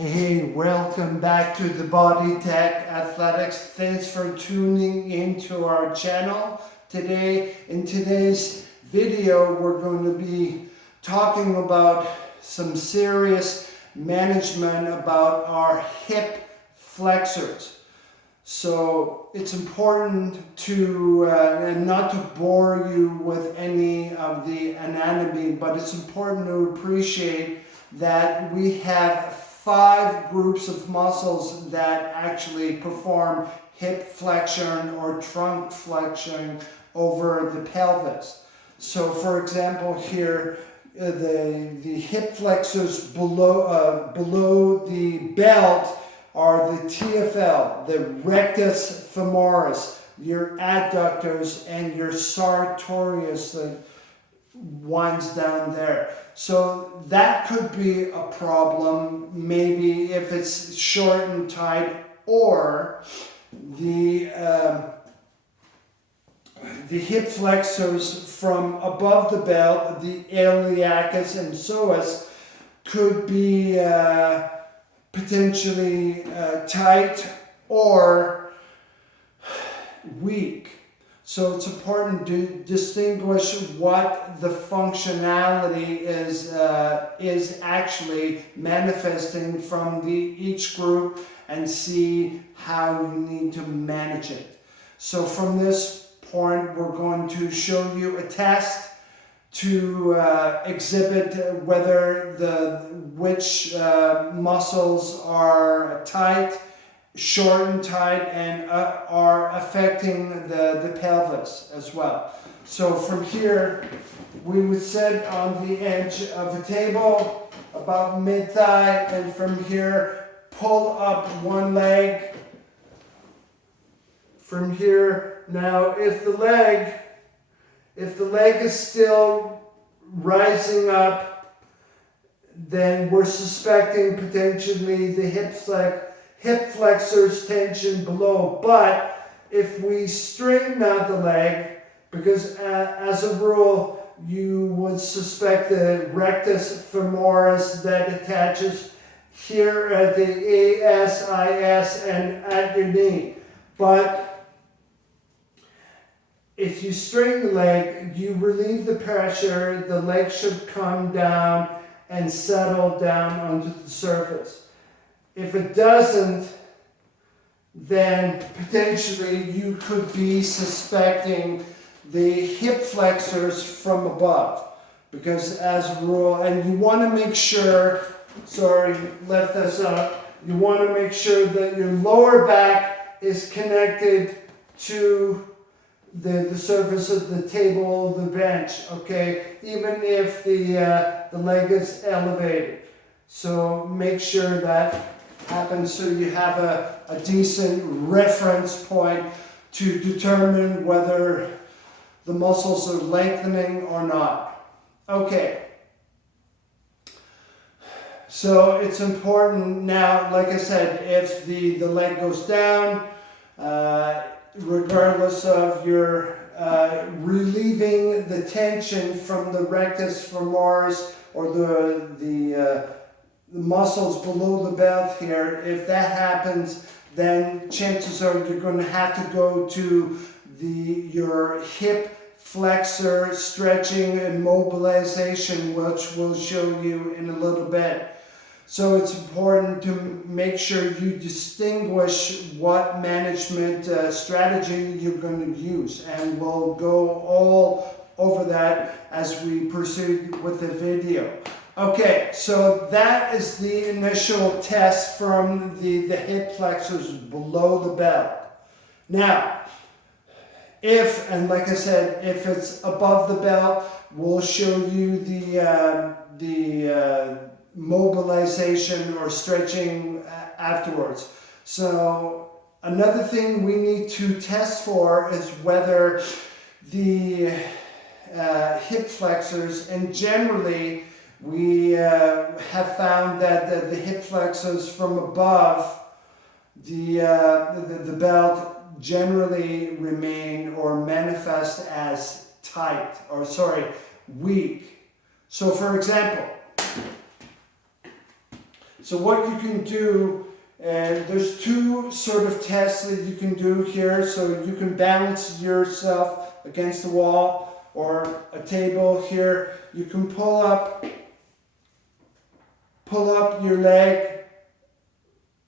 Hey, welcome back to the Body Tech Athletics. Thanks for tuning into our channel today. In today's video, we're going to be talking about some serious management about our hip flexors. So it's important to, and not to bore you with any of the anatomy, but it's important to appreciate that we have 5 groups of muscles that actually perform hip flexion or trunk flexion over the pelvis. So for example here, the hip flexors below the belt are the TFL, the rectus femoris, your adductors, and your sartorius, the ones down there. So that could be a problem, maybe if it's short and tight, or the hip flexors from above the belt, the iliacus and psoas, could be potentially tight or weak. So it's important to distinguish what the functionality is actually manifesting from each group and see how you need to manage it. So from this point, we're going to show you a test to exhibit whether which muscles are tight, short and tight, and are affecting the pelvis as well. So from here, we would sit on the edge of a table about mid-thigh, and from here pull up one leg. From here, now if the leg is still rising up, then we're suspecting potentially the hip flexors tension below. But if we straighten out the leg, because as a rule you would suspect the rectus femoris that attaches here at the ASIS and at your knee. But if you straighten the leg, you relieve the pressure, the leg should come down and settle down onto the surface. If it doesn't, then potentially you could be suspecting the hip flexors from above. Because as a rule, and you want to make sure, sorry, left this up, you want to make sure that your lower back is connected to the surface of the table, the bench, okay, even if the leg is elevated. So make sure that happens so you have a decent reference point to determine whether the muscles are lengthening or not. Okay. So it's important now, like I said, if the leg goes down, regardless of your relieving the tension from the rectus femoris or the muscles below the belt here, if that happens, then chances are you're going to have to go to your hip flexor stretching and mobilization, which we'll show you in a little bit. So it's important to make sure you distinguish what management strategy you're going to use, and we'll go all over that as we proceed with the video. Okay, so that is the initial test from the hip flexors below the belt. Now, and like I said, if it's above the belt, we'll show you the mobilization or stretching afterwards. So another thing we need to test for is whether the hip flexors, and generally we have found that the hip flexors from above the belt generally remain or manifest as tight, or weak. So for example, So what you can do, and there's two sort of tests that you can do here. So you can balance yourself against the wall or a table here. You can pull up your leg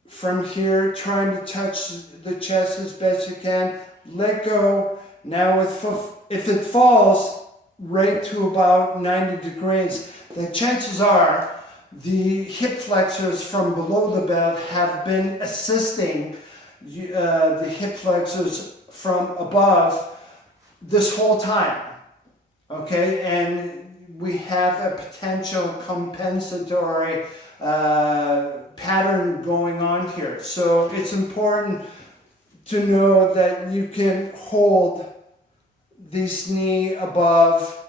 from here, trying to touch the chest as best you can. Let go. Now if it falls right to about 90 degrees, then chances are the hip flexors from below the belt have been assisting the hip flexors from above this whole time. Okay, and we have a potential compensatory pattern going on here. So it's important to know that you can hold this knee above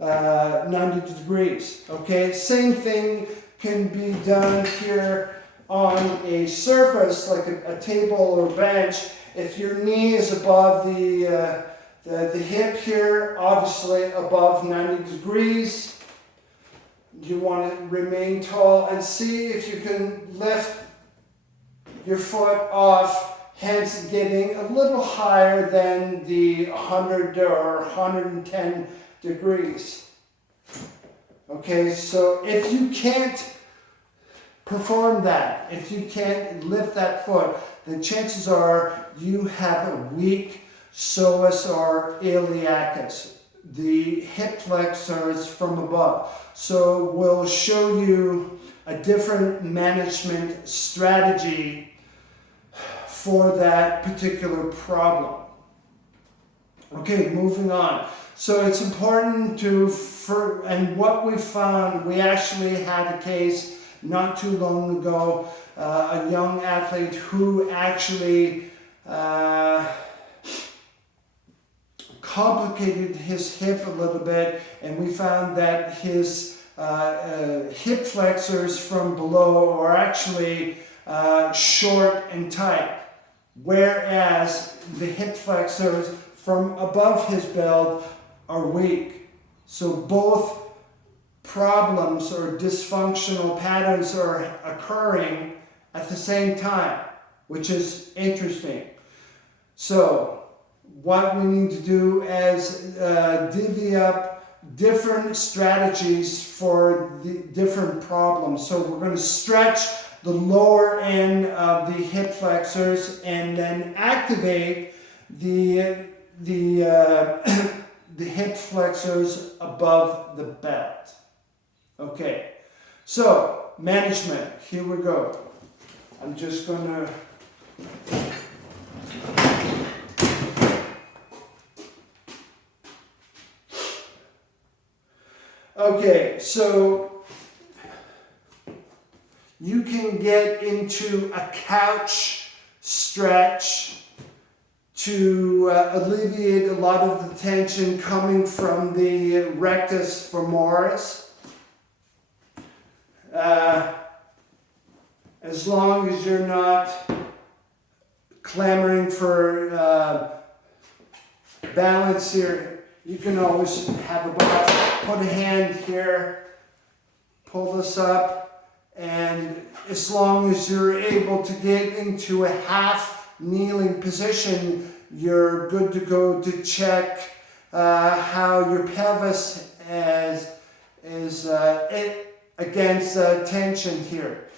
90 degrees. Okay, same thing can be done here on a surface like a table or bench. If your knee is above the hip here, obviously above 90 degrees, you want to remain tall and see if you can lift your foot off, hence getting a little higher than the 100 or 110 degrees. Okay, so if you can't perform that, if you can't lift that foot, then chances are you have a weak psoas or iliacus, the hip flexors from above. So we'll show you a different management strategy for that particular problem. Okay, moving on. So it's important and what we found, we actually had a case not too long ago, a young athlete who actually complicated his hip a little bit, and we found that his hip flexors from below are actually short and tight, whereas the hip flexors from above his belt are weak. So both problems or dysfunctional patterns are occurring at the same time, which is interesting. So what we need to do is divvy up different strategies for the different problems. So we're going to stretch the lower end of the hip flexors and then activate the hip flexors above the belt. Okay, so management, here we go. I'm just going to okay, so you can get into a couch stretch to alleviate a lot of the tension coming from the rectus femoris. As long as you're not clamoring for balance here, you can always have a box. Put a hand here, pull this up, and as long as you're able to get into a half kneeling position, you're good to go to check how your pelvis is against tension here.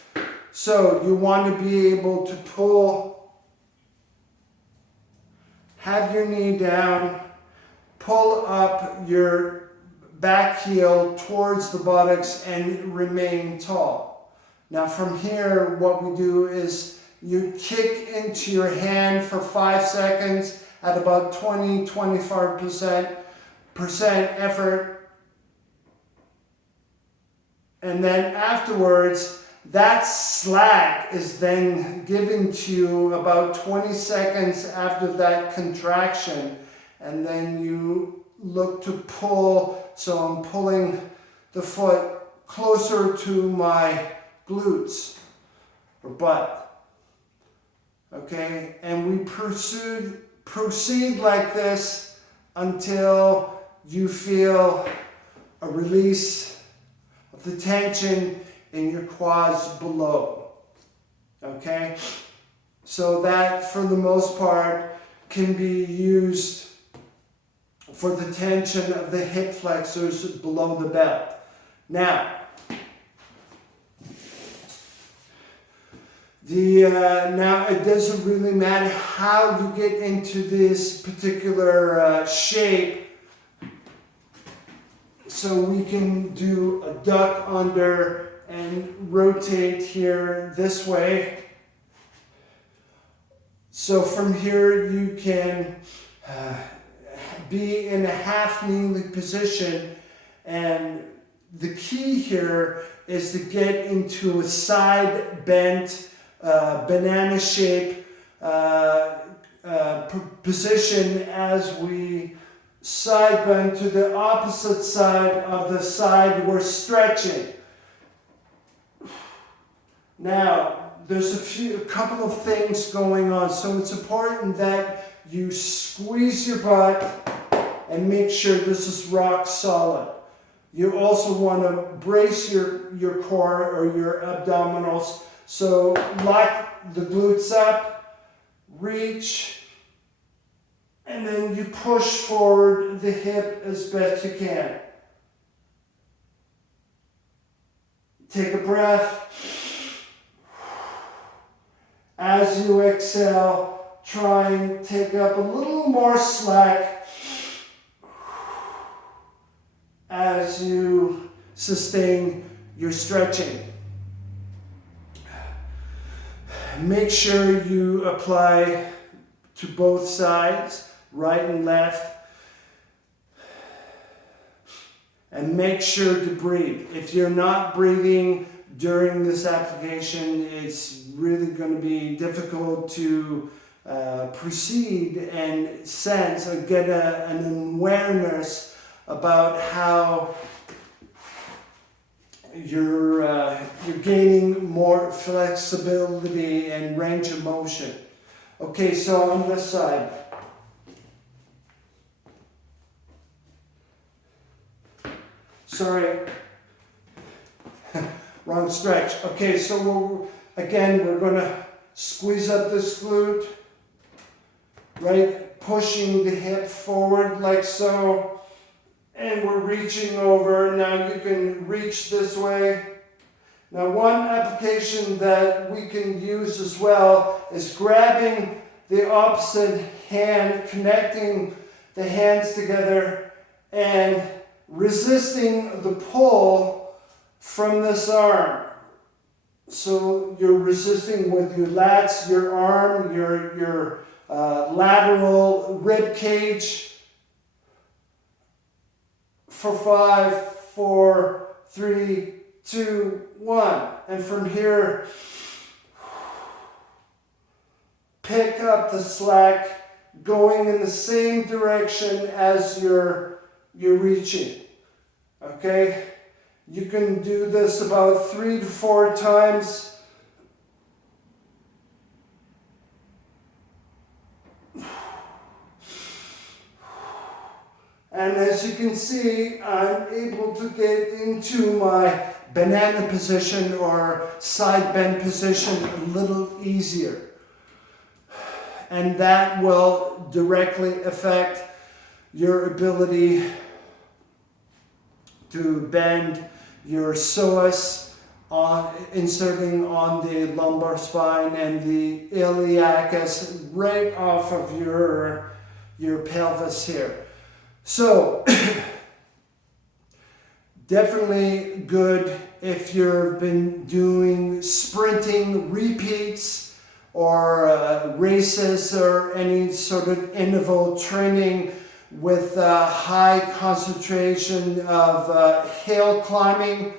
So you want to be able to have your knee down, pull up your back heel towards the buttocks and remain tall. Now from here, what we do is you kick into your hand for 5 seconds at about 20-25% effort. And then afterwards, that slack is then given to you about 20 seconds after that contraction. And then you look to pull. So I'm pulling the foot closer to my glutes or butt. Okay, and we proceed like this until you feel a release of the tension and your quads below. Okay? So that, for the most part, can be used for the tension of the hip flexors below the belt. Now, now it doesn't really matter how you get into this particular shape. So we can do a duck under and rotate here this way. So from here you can be in a half kneeling position, and the key here is to get into a side bent, banana shape position as we side bend to the opposite side of the side we're stretching. Now, there's a couple of things going on, so it's important that you squeeze your butt and make sure this is rock solid. You also want to brace your core or your abdominals, so lock the glutes up, reach, and then you push forward the hip as best you can. Take a breath. As you exhale, try and take up a little more slack as you sustain your stretching. Make sure you apply to both sides, right and left. And make sure to breathe. If you're not breathing during this application, it's really going to be difficult to proceed and sense or get an awareness about how you're gaining more flexibility and range of motion. Okay, so on this side. Sorry. Wrong stretch. Okay, so we're going to squeeze up this glute, right? Pushing the hip forward like so. And we're reaching over. Now you can reach this way. Now one application that we can use as well is grabbing the opposite hand, connecting the hands together and resisting the pull from this arm. So you're resisting with your lats, your arm, your lateral rib cage. For 5, 4, 3, 2, 1. And from here, pick up the slack, going in the same direction as you're reaching. Okay? You can do this about 3 to 4 times. And as you can see, I'm able to get into my banana position or side bend position a little easier. And that will directly affect your ability to bend your psoas, inserting on the lumbar spine and the iliacus right off of your pelvis here. So, definitely good if you've been doing sprinting repeats or races or any sort of interval training with high concentration of hill climbing.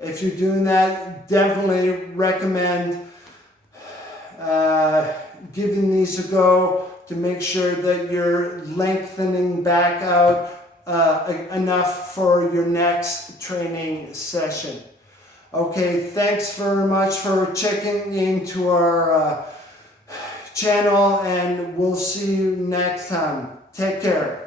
If you're doing that, definitely recommend giving these a go to make sure that you're lengthening back out enough for your next training session. Okay, thanks very much for checking into our channel, and we'll see you next time. Take care.